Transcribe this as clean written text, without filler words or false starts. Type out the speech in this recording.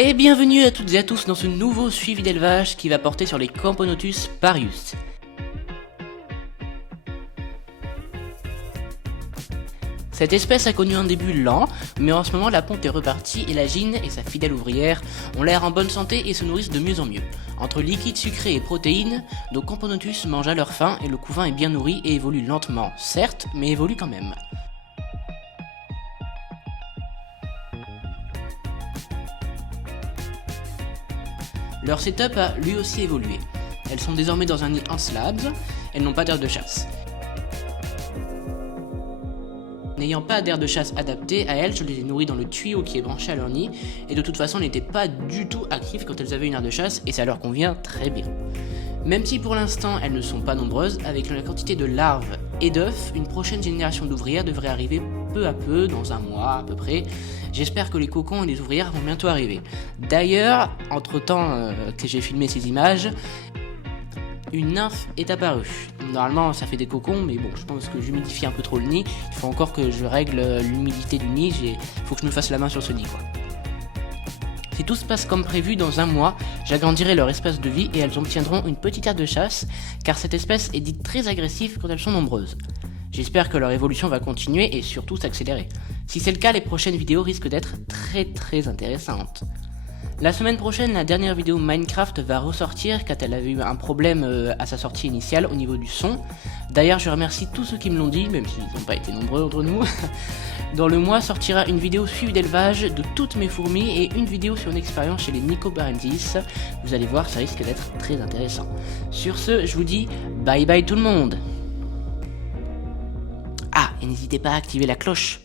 Et bienvenue à toutes et à tous dans ce nouveau suivi d'élevage qui va porter sur les Camponotus parius. Cette espèce a connu un début lent, mais en ce moment la ponte est repartie et la Gine et sa fidèle ouvrière ont l'air en bonne santé et se nourrissent de mieux en mieux. Entre liquide sucré et protéines, nos Camponotus mangent à leur faim et le couvain est bien nourri et évolue lentement, certes, mais évolue quand même. Leur setup a lui aussi évolué. Elles sont désormais dans un nid en slabs, elles n'ont pas d'aire de chasse. N'ayant pas d'aire de chasse adaptée à elles, je les ai nourries dans le tuyau qui est branché à leur nid, et de toute façon elles n'étaient pas du tout actives quand elles avaient une aire de chasse, et ça leur convient très bien. Même si pour l'instant elles ne sont pas nombreuses, avec la quantité de larves et d'œufs, une prochaine génération d'ouvrières devrait arriver peu à peu, dans un mois à peu près. J'espère que les cocons et les ouvrières vont bientôt arriver. D'ailleurs, entre temps que j'ai filmé ces images, une nymphe est apparue. Normalement ça fait des cocons, mais bon, je pense que j'humidifie un peu trop le nid. Il faut encore que je règle l'humidité du nid, il faut que je me fasse la main sur ce nid quoi. Si tout se passe comme prévu, dans un mois, j'agrandirai leur espace de vie et elles obtiendront une petite aire de chasse, car cette espèce est dite très agressive quand elles sont nombreuses. J'espère que leur évolution va continuer et surtout s'accélérer. Si c'est le cas, les prochaines vidéos risquent d'être très intéressantes. La semaine prochaine, la dernière vidéo Minecraft va ressortir car elle avait eu un problème à sa sortie initiale au niveau du son. D'ailleurs, je remercie tous ceux qui me l'ont dit, même s'ils n'ont pas été nombreux entre nous. Dans le mois sortira une vidéo suivie d'élevage de toutes mes fourmis et une vidéo sur une expérience chez les Nicobarensis. Vous allez voir, ça risque d'être très intéressant. Sur ce, je vous dis bye bye tout le monde. Ah, et n'hésitez pas à activer la cloche.